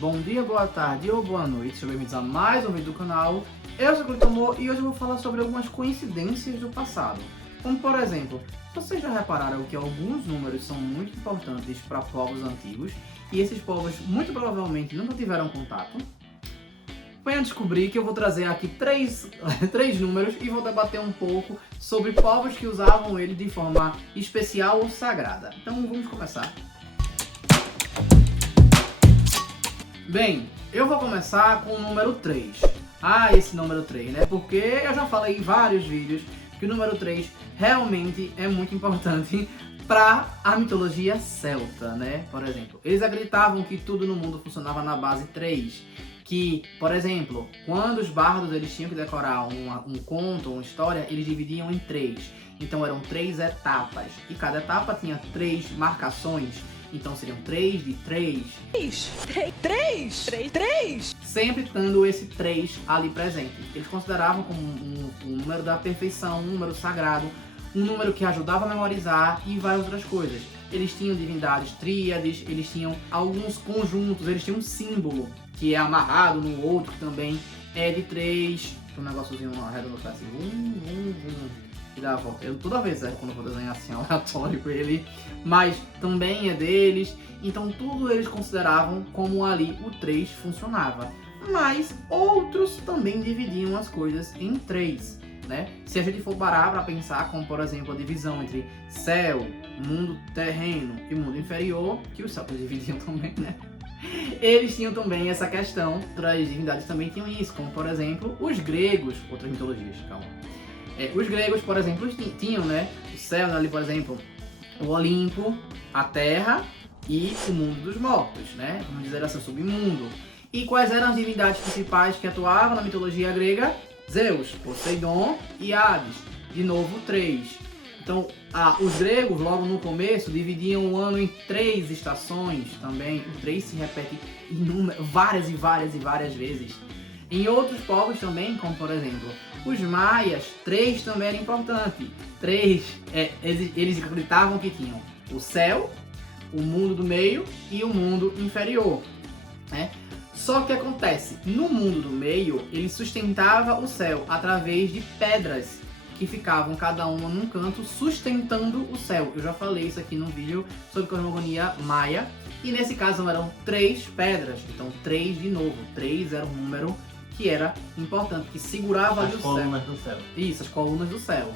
bom dia, boa tarde ou boa noite, sejam bem-vindos a mais um vídeo do canal. Eu sou o Cleiton e hoje eu vou falar sobre algumas coincidências do passado. Como por exemplo, vocês já repararam que alguns números são muito importantes para povos antigos e esses povos muito provavelmente nunca tiveram contato? Venha descobrir que eu vou trazer aqui três números e vou debater um pouco sobre povos que usavam ele de forma especial ou sagrada. Então vamos começar. Bem, eu vou começar com o número 3. Esse número 3, né? Porque eu já falei em vários vídeos que o número 3 realmente é muito importante para a mitologia celta, né? Por exemplo, eles acreditavam que tudo no mundo funcionava na base 3. Que, por exemplo, quando os bardos eles tinham que decorar um conto, uma história, eles dividiam em 3. Então eram 3 etapas. E cada etapa tinha 3 marcações. Então seriam 3 de 3. 3. Sempre tendo esse 3 ali presente. Eles consideravam como um número da perfeição, um número sagrado, um número que ajudava a memorizar e várias outras coisas. Eles tinham divindades tríades, eles tinham alguns conjuntos, eles tinham um símbolo que é amarrado no outro, que também é de 3. Um negóciozinho redondo assim, e dá a volta. Eu toda vez quando eu vou desenhar assim aleatório ele, mas também é deles. Então tudo eles consideravam como ali o 3 funcionava. Mas outros também dividiam as coisas em 3. Né? Se a gente for parar para pensar, como por exemplo a divisão entre céu, mundo terreno e mundo inferior, que os celtas dividiam também, né? Eles tinham também essa questão, outras divindades também tinham isso, como por exemplo os gregos, outras mitologias, calma. Os gregos, por exemplo, tinham, né, o céu ali, por exemplo, o Olimpo, a terra e o mundo dos mortos, né? Vamos dizer assim, o submundo. E quais eram as divindades principais que atuavam na mitologia grega? Zeus, Poseidon e Hades, de novo 3. Então, os gregos, logo no começo, dividiam o ano em 3 estações também. O 3 se repete várias vezes. Em outros povos também, como por exemplo, os maias, 3 também era importante. 3, eles acreditavam que tinham o céu, o mundo do meio e o mundo inferior, né? Só que acontece, no mundo do meio, ele sustentava o céu através de pedras que ficavam cada uma num canto sustentando o céu. Eu já falei isso aqui no vídeo sobre cosmogonia maia. E nesse caso eram 3 pedras, então 3 de novo. 3 era um número que era importante, que segurava ali o céu. As colunas do céu. Isso, as colunas do céu.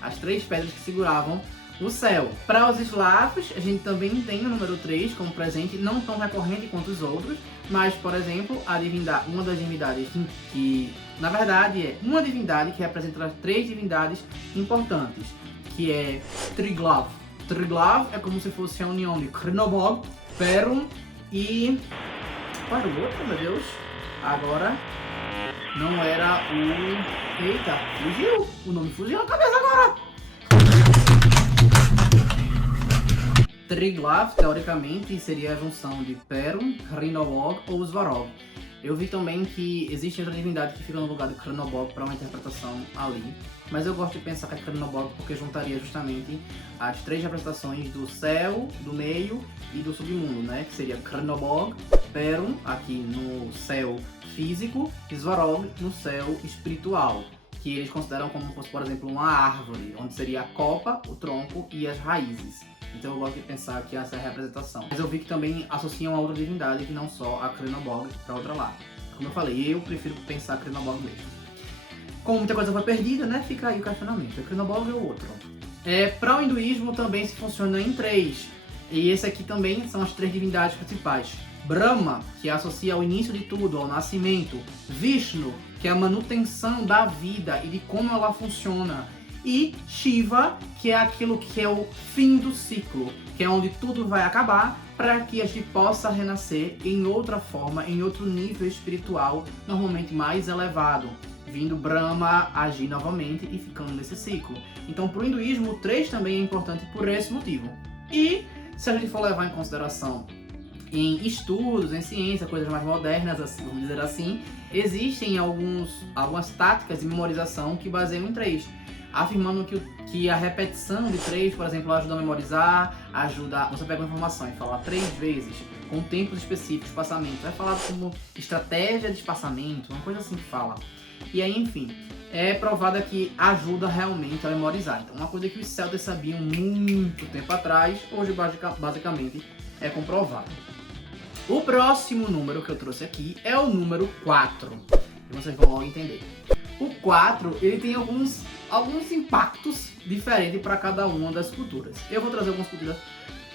As 3 pedras que seguravam o céu. Para os eslavos, a gente também tem o número 3 como presente, não tão recorrente quanto os outros, mas, por exemplo, uma das divindades que na verdade é uma divindade que representa as 3 divindades importantes, que é Triglav. Triglav é como se fosse a união de Krnobog, Perun e... qual era o outro, meu Deus? Agora não era o... eita, fugiu! O nome fugiu na cabeça agora! Triglav, teoricamente, seria a junção de Perun, Krnobog ou Svarog. Eu vi também que existe outra divindade que fica no lugar de Krnobog para uma interpretação ali, mas eu gosto de pensar que é Krnobog porque juntaria justamente as 3 representações do céu, do meio e do submundo, né? Que seria Krnobog, Perun, aqui no céu físico, e Svarog no céu espiritual, que eles consideram como, por exemplo, uma árvore, onde seria a copa, o tronco e as raízes. Então eu gosto de pensar que essa é a representação. Mas eu vi que também associam a outra divindade que não só a Krnobog para outra lá. Como eu falei, eu prefiro pensar Krnobog mesmo. Como muita coisa foi perdida, né? Fica aí o questionamento. Krnobog ou outro? Para o hinduísmo também se funciona em 3. E esse aqui também são as 3 divindades principais. Brahma, que associa ao início de tudo, ao nascimento. Vishnu, que é a manutenção da vida e de como ela funciona. E Shiva, que é aquilo que é o fim do ciclo, que é onde tudo vai acabar para que a gente possa renascer em outra forma, em outro nível espiritual, normalmente mais elevado, vindo Brahma agir novamente e ficando nesse ciclo. Então, para o hinduísmo, o 3 também é importante por esse motivo. E se a gente for levar em consideração em estudos, em ciência, coisas mais modernas, assim, vamos dizer assim, existem algumas táticas de memorização que baseiam em 3. Afirmando que a repetição de 3, por exemplo, ajuda a memorizar, ajuda... Você pega uma informação e fala 3 vezes, com tempos específicos, espaçamento. É falado como estratégia de espaçamento, uma coisa assim que fala. E aí, enfim, é provada que ajuda realmente a memorizar. Então, uma coisa que os celtas sabiam muito tempo atrás, hoje basicamente é comprovado. O próximo número que eu trouxe aqui é o número 4. E vocês vão logo entender. O 4, ele tem alguns impactos diferentes para cada uma das culturas. Eu vou trazer algumas culturas,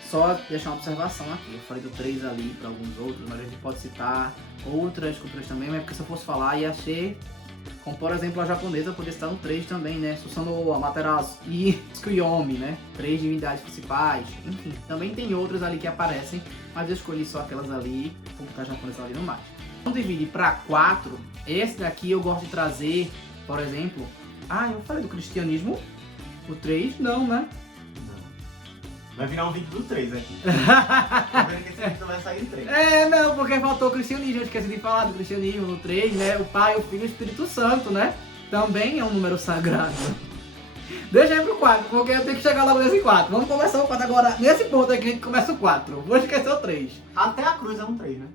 só deixar uma observação aqui. Eu falei do 3 ali para alguns outros, mas a gente pode citar outras culturas também, mas porque se eu fosse falar ia ser, como por exemplo a japonesa, poderia estar no 3 também, né? Susanoo, Amaterasu e Tsukuyomi, né? 3 divindades principais, enfim. Também tem outras ali que aparecem, mas eu escolhi só aquelas ali, vou botar a japonesa ali no mais. Vamos dividir para 4. Esse daqui eu gosto de trazer, por exemplo... eu falei do cristianismo. O 3, não, né? Não. Vai virar um vídeo do 3 aqui. Tô vendo que esse vídeo não vai sair em 3. Não, porque faltou o cristianismo. Eu esqueci de falar do cristianismo no 3, né? O Pai, o Filho e o Espírito Santo, né? Também é um número sagrado. Deixa aí pro 4, porque eu tenho que chegar logo nesse 4. Vamos começar o 4 agora. Nesse ponto aqui a gente começa o 4. Vou esquecer o 3. Até a cruz é um 3, né?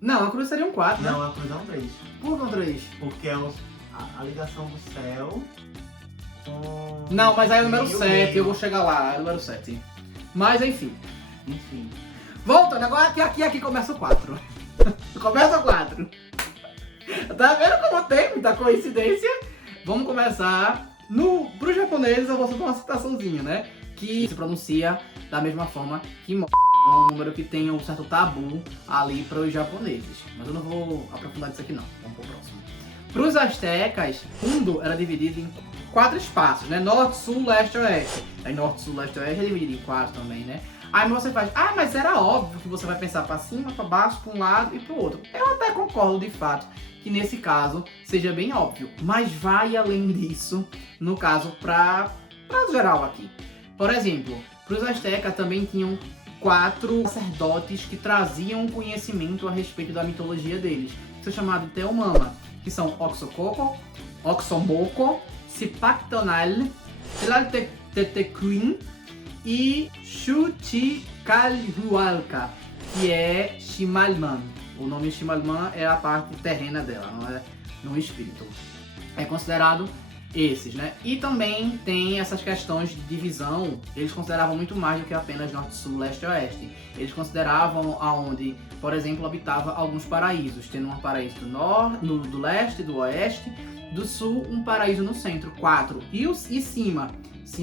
Não, a cruz seria um 4, né? Não, a cruz é um 3. Por que um 3? Porque é a ligação do céu com... Não, mas aí é o número meio 7, eu vou chegar lá, é o número 7. Mas enfim. Enfim. Voltando, agora aqui começa o 4. Começa o 4. Tá vendo como tem muita coincidência? Vamos começar. Pro japonês eu vou só dar uma citaçãozinha, né? Que se pronuncia da mesma forma que é um número que tem um certo tabu ali para os japoneses. Mas eu não vou aprofundar disso aqui não. Vamos pro próximo. Para os astecas, o mundo era dividido em 4 espaços, né? Norte, sul, leste e oeste. Aí norte, sul, leste e oeste é dividido em 4 também, né? Aí você faz, mas era óbvio que você vai pensar para cima, para baixo, para um lado e para o outro. Eu até concordo de fato que nesse caso seja bem óbvio, mas vai além disso, no caso para geral aqui. Por exemplo, para os astecas também tinham 4 sacerdotes que traziam conhecimento a respeito da mitologia deles, que são chamados Teomama, que são Oxococo, Oxomoco, Sipactonal, Tlaltetecuin e Xuchicalhualca, que é Shimalman. O nome Shimalman é a parte terrena dela, não é no espírito. É considerado esses, né? E também tem essas questões de divisão, eles consideravam muito mais do que apenas norte, sul, leste e oeste. Eles consideravam aonde, por exemplo, habitava alguns paraísos, tendo um paraíso do leste, do oeste, do sul, um paraíso no centro, 4. E cima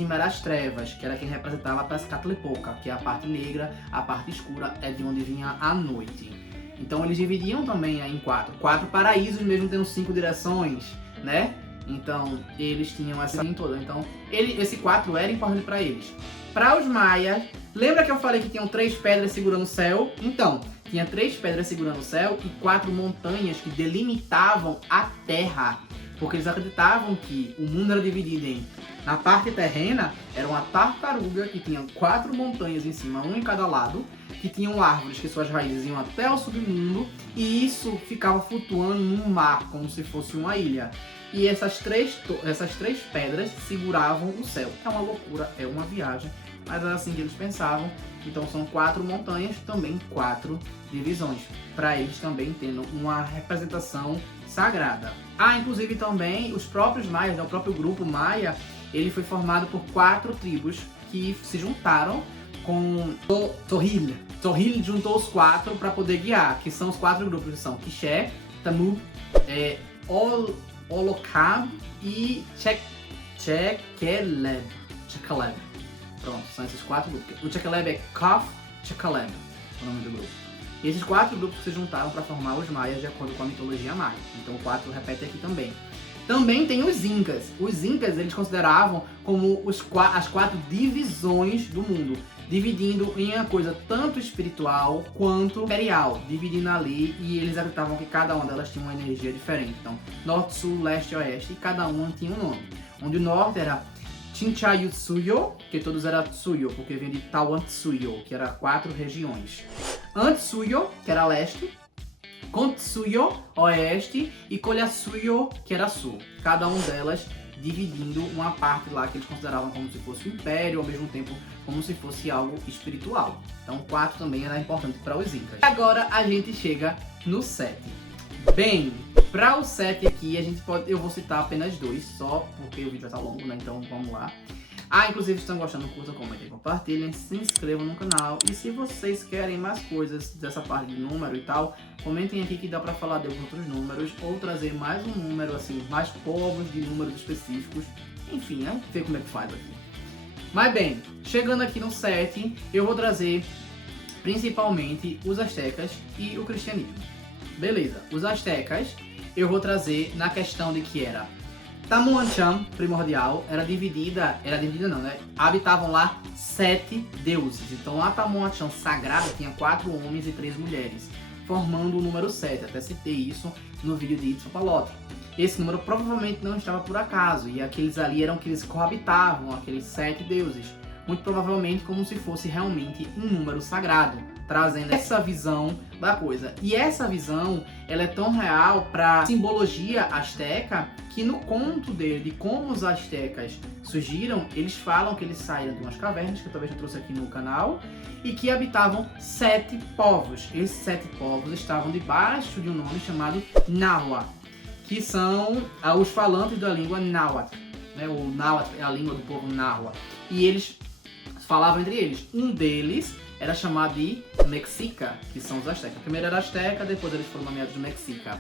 era as trevas, que era quem representava a Tezcatlipoca, que é a parte negra, a parte escura é de onde vinha a noite. Então eles dividiam também em 4 paraísos, mesmo tendo 5 direções, né? Então, eles tinham essa em toda. Então, esse 4 era importante para eles. Para os maias, lembra que eu falei que tinham 3 pedras segurando o céu? Então, tinha 3 pedras segurando o céu e 4 montanhas que delimitavam a terra. Porque eles acreditavam que o mundo era dividido em... Na parte terrena, era uma tartaruga que tinha 4 montanhas em cima, uma em cada lado, que tinham árvores que suas raízes iam até o submundo, e isso ficava flutuando no mar, como se fosse uma ilha. E essas três pedras seguravam o céu. É uma loucura, é uma viagem, mas era assim que eles pensavam. Então são 4 montanhas, também 4 divisões, para eles também tendo uma representação sagrada. Inclusive também os próprios maias, o próprio grupo maia, ele foi formado por 4 tribos que se juntaram com Toril. Toril juntou os 4 para poder guiar, que são os 4 grupos, que são Quiché, Tamub, Olocab e Chekeleb. Pronto, são esses 4 grupos. O Chekeleb é Kaf Chekeleb, o nome do grupo. E esses 4 grupos se juntaram para formar os maias de acordo com a mitologia maia. Então o 4 repete aqui também. Também tem os incas. Os incas eles consideravam como as 4 divisões do mundo, dividindo em uma coisa tanto espiritual quanto imperial, dividindo ali, e eles acreditavam que cada uma delas tinha uma energia diferente. Então, norte, sul, leste e oeste, e cada uma tinha um nome. Onde o norte era Chinchayutsuyo, que todos eram Tsuyo, porque vinha de Tawantsuyo, que era 4 regiões. Antsuyo, que era leste, Kontsuyo, oeste, e Kolyasuyo, que era sul. Cada um delas dividindo uma parte lá que eles consideravam como se fosse o império, ao mesmo tempo como se fosse algo espiritual. Então 4 também era importante para os incas. Agora a gente chega no 7. Bem, para o 7 aqui eu vou citar apenas 2, só porque o vídeo vai estar longo, né? Então vamos lá. Inclusive, se estão gostando, curtam, comentem, compartilhem, se inscrevam no canal. E se vocês querem mais coisas dessa parte de número e tal, comentem aqui que dá pra falar de alguns outros números, ou trazer mais um número, assim, mais povos de números específicos. Enfim, né? Ver como é que faz aqui. Mas bem, chegando aqui no 7, eu vou trazer principalmente os astecas e o cristianismo. Beleza, os astecas eu vou trazer na questão de que era Tamuancham primordial, era dividida não, né? Habitavam lá 7 deuses. Então a Tamuancham sagrada tinha 4 homens e 3 mulheres, formando o número 7. Até citei isso no vídeo de Itzopalotl. Esse número provavelmente não estava por acaso, e aqueles ali eram que eles coabitavam, aqueles 7 deuses. Muito provavelmente como se fosse realmente um número sagrado, trazendo essa visão da coisa. E essa visão, ela é tão real para simbologia asteca, que no conto dele, de como os astecas surgiram, eles falam que eles saíram de umas cavernas, que eu talvez eu trouxe aqui no canal, e que habitavam 7 povos. Esses 7 povos estavam debaixo de um nome chamado Nahuatl, que são os falantes da língua Nahuatl. Né? O Nahuatl é a língua do povo Nahuatl. E eles falavam entre eles. Um deles era chamado de Mexica, que são os astecas. Primeiro era asteca, depois eles foram nomeados de Mexica.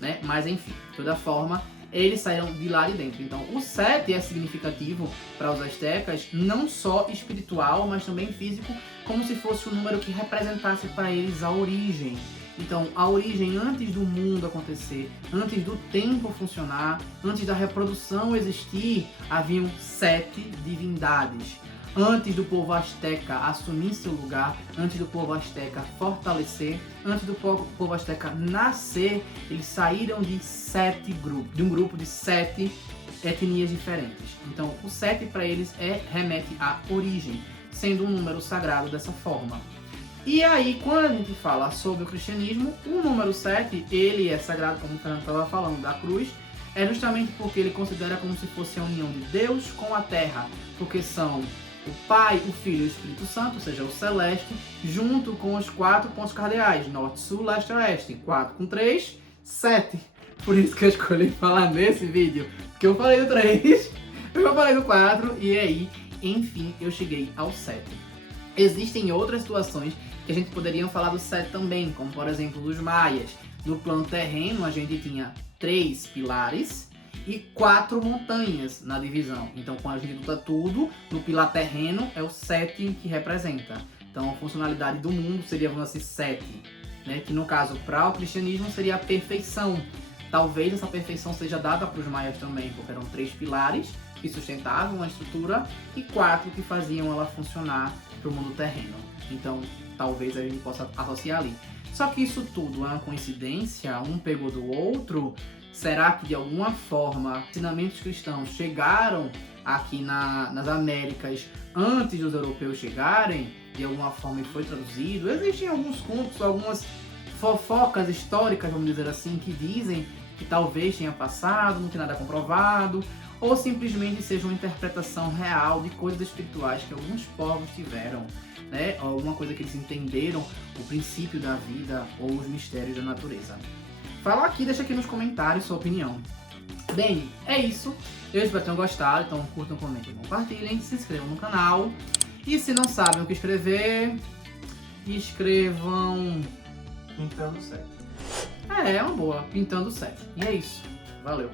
Né? Mas enfim, de toda forma, eles saíram de lá de dentro. Então o 7 é significativo para os astecas, não só espiritual, mas também físico, como se fosse um número que representasse para eles a origem. Então, a origem antes do mundo acontecer, antes do tempo funcionar, antes da reprodução existir, haviam 7 divindades. Antes do povo asteca assumir seu lugar, antes do povo asteca fortalecer, antes do povo asteca nascer, eles saíram de 7 grupos, de um grupo de 7 etnias diferentes. Então, o 7 para eles remete à origem, sendo um número sagrado dessa forma. E aí, quando a gente fala sobre o cristianismo, o número 7, ele é sagrado, como o Fernando estava falando, da cruz, é justamente porque ele considera como se fosse a união de Deus com a terra, porque são o Pai, o Filho e o Espírito Santo, ou seja, o Celeste, junto com os 4 pontos cardeais, Norte, Sul, Leste e Oeste. 4 com 3, 7. Por isso que eu escolhi falar nesse vídeo, porque eu falei do 3, eu falei do 4, e aí, enfim, eu cheguei ao 7. Existem outras situações que a gente poderia falar do 7 também, como por exemplo dos maias. No plano terreno a gente tinha 3 pilares e 4 montanhas na divisão. Então quando a gente junta tudo, no pilar terreno é o 7 que representa. Então a funcionalidade do mundo seria, vamos dizer, 7, né? Que no caso para o cristianismo seria a perfeição. Talvez essa perfeição seja dada para os maias também, porque eram 3 pilares que sustentavam a estrutura e 4 que faziam ela funcionar para o mundo terreno. Então talvez a gente possa associar ali. Só que isso tudo é uma coincidência, um pegou do outro. Será que de alguma forma ensinamentos cristãos chegaram aqui nas Américas antes dos europeus chegarem? De alguma forma ele foi traduzido? Existem alguns contos, algumas fofocas históricas, vamos dizer assim, que dizem que talvez tenha passado, não tem nada comprovado, ou simplesmente seja uma interpretação real de coisas espirituais que alguns povos tiveram, né? Alguma coisa que eles entenderam, o princípio da vida ou os mistérios da natureza. Fala aqui, deixa aqui nos comentários sua opinião. Bem, é isso. Eu espero que tenham gostado, então curtam, comentem, compartilhem, se inscrevam no canal. E se não sabem o que escrever, escrevam... Pintando 7. É uma boa, pintando 7. E é isso. Valeu.